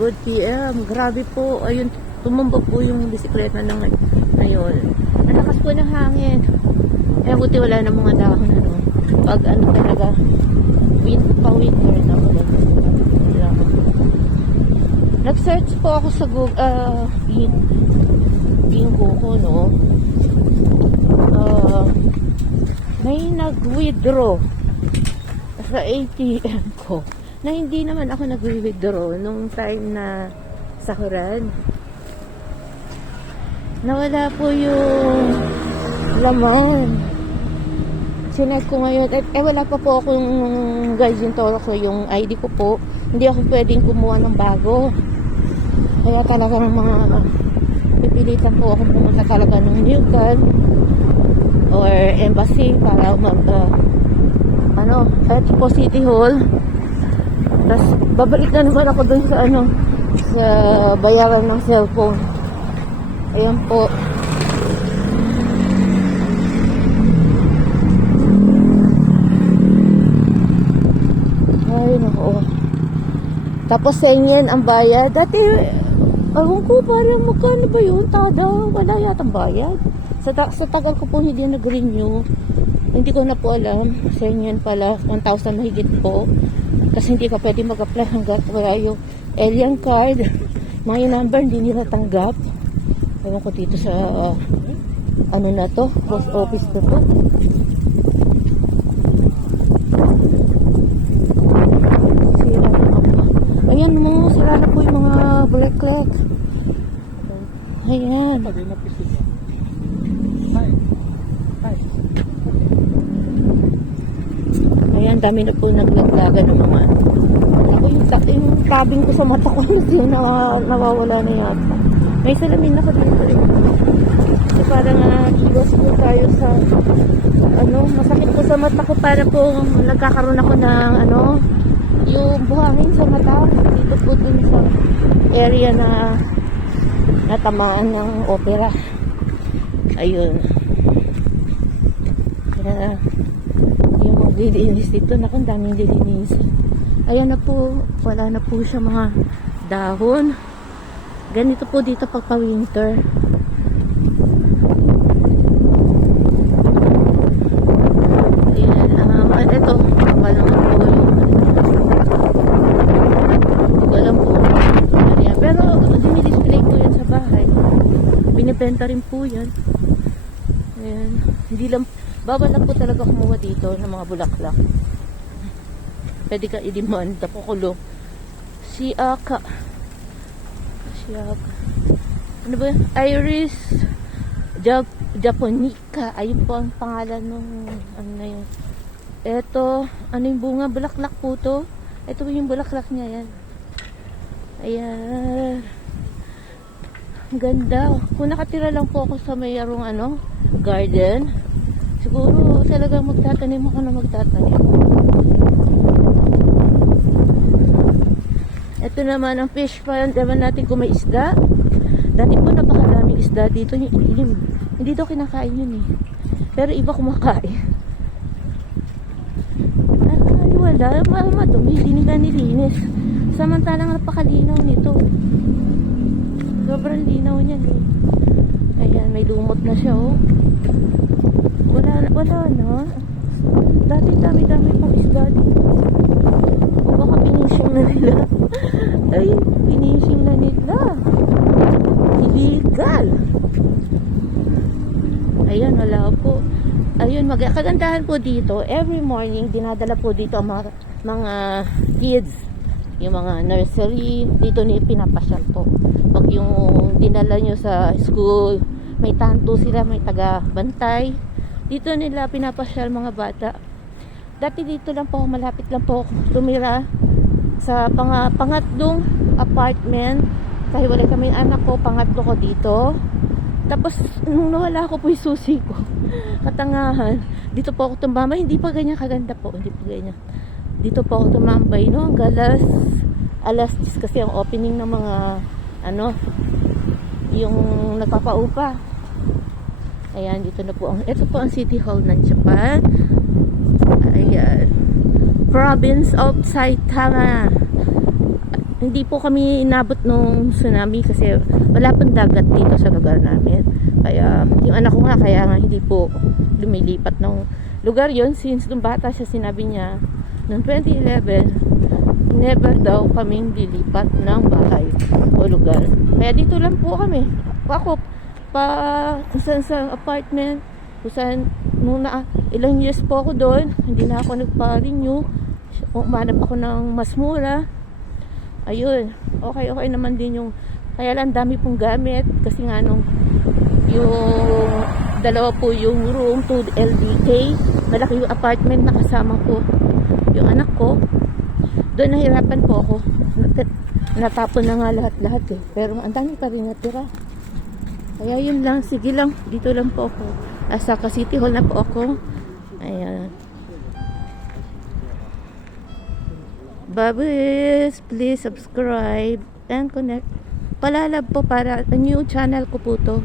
Good PM. Grabe po. Ayun, tumumba po yung bisikleta na ngayon. Ang lakas po ng hangin. Eh, buti wala na mga dahon, ano. Pag ano talaga, winter na wala. Nag-search po ako sa Google, Gingo ko, no. May nag-withdraw sa ATM ko na hindi naman ako nag-withdraw nung time na sahuran. Nawala po yung laman. Sinet ko ngayon. Wala pa po akong guardian toro ko yung ID ko po. Hindi ako pwedeng kumuha ng bago. Kaya talagang mga pipilitan po ako pumunta talaga ng Newcan or embassy para eto po City Hall. Tapos babalik na naman ako dun sa sa bayaran ng cellphone. Ayan po. Ay nako. Tapos sa inyo ang bayad. Dati ewan ko parang magkano ba yun? Tada, wala yatang bayad. Sa tagal ko po hindi nag-renew. Hindi ko na po alam. Sa inyo pala 1,000 mahigit po. Kasi hindi ka pwede mag-apply hanggat wala yung alien card. Mga number hindi nila tanggap. Ewan ko dito sa ano na to, post office ko po. Sira na ako. Ayan mo, sira na po yung mga black. Ayan. Ayan, dami na po naglaglagan ng mga ako yung tabing ko sa mata ko yung nawawala na yata. May salamin ako dito rin. So parang iwas po tayo sa masakit po sa mata ko para po nagkakaroon ako ng yung buhangin sa mata dito po dun sa area na natamaan ng opera. Ayun. Kaya yung maglilinis dito, naku, daming lilinis. Ayan na po, wala na po siya mga dahon. Ganito po dito pag pa-winter. Ayan, ito, walang po yung walang po. Ayan, pero dinidisplay po yan sa bahay. Binibenta rin po yan. Ayan, hindi lang, bawal lang po talaga kumuha dito ng mga bulaklak. Pwede ka i-demand, tapukulo. Siaka. Ano ba yun? Iris Japonica. Ayun po ang pangalan nung na yun. Eto, ano yung bunga? Bulaklak po to. Ito yung bulaklak niya yan. Ayan. Ganda. Kung nakatira lang po ako sa mayroong garden, siguro talagang magtatanim ako na magtatanim. Ito naman ang fish pond. Ewan natin kung may isda. Dati po napakadaming isda dito. Yung ilim. Hindi daw kinakain yun eh. Pero iba kumakain. Ay wala. Madumi. Hindi nila nilinis. Samantalang napakalinaw nito. Sobrang linaw niyan eh. Ayan. May lumot na siya oh. Wala na. Dati dami-dami pang isda dito. Baka finishing na nila. Ay, finishing na nila. Illegal. Ayan, wala po. Ayun, kagandahan po dito. Every morning, dinadala po dito ang mga kids. Yung mga nursery. Dito pinapasyal po. Pag yung dinala nyo sa school, may tanto sila, may taga-bantay. Dito nila pinapasyal mga bata. Dati dito lang po, malapit lang po tumira sa pangatlong apartment. Kasi wala kaming anak ko, pangatlo ko dito. Tapos nung nawala ko po yung susi ko, katangahan, dito po ako tumambay. Hindi pa ganyan kaganda po, hindi pa ganyan. Dito po ako tumambay, no? Alas 10 kasi ang opening ng mga yung nagpapaupa. Ayan, dito na po ito po ang City Hall ng Japan. Ayan, province of Saitama. hindi po kami inabot nung tsunami kasi wala pong dagat dito sa lugar namin. Kaya yung anak ko nga, kaya nga hindi po lumilipat ng lugar yon, since nung bata siya, sinabi niya noong 2011 never daw kaming lilipat ng bahay o lugar. Kaya dito lang po kami. Ako kung saan sa apartment, kung saan nung ilang years po ako doon, hindi na ako nagpa-renew. Umanap ako ng mas mura. Ayun, okay naman din yung, kaya lang dami pong gamit kasi nga nung yung dalawa po yung room, 2 LDK, malaki yung apartment na kasama ko yung anak ko. Doon nahirapan po ako, natapon na nga lahat eh, pero ang dami pa rin natira. Kaya yun lang, sige lang, dito lang po ako, asa ka City Hall na po ako. Ayan, Babes, please subscribe and connect. Palalab po, para new channel ko po to.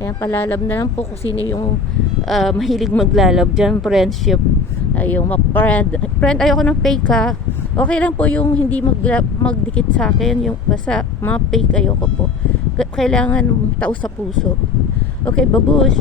Ayan, palalab na lang po kung sino yung mahilig maglalab dyan, friendship. Ay, yung friend, ayoko ng fake ha. Okay lang po yung hindi magdikit sa akin, yung basta mga fake ayoko po. Kailangan tao sa puso. Okay, babush.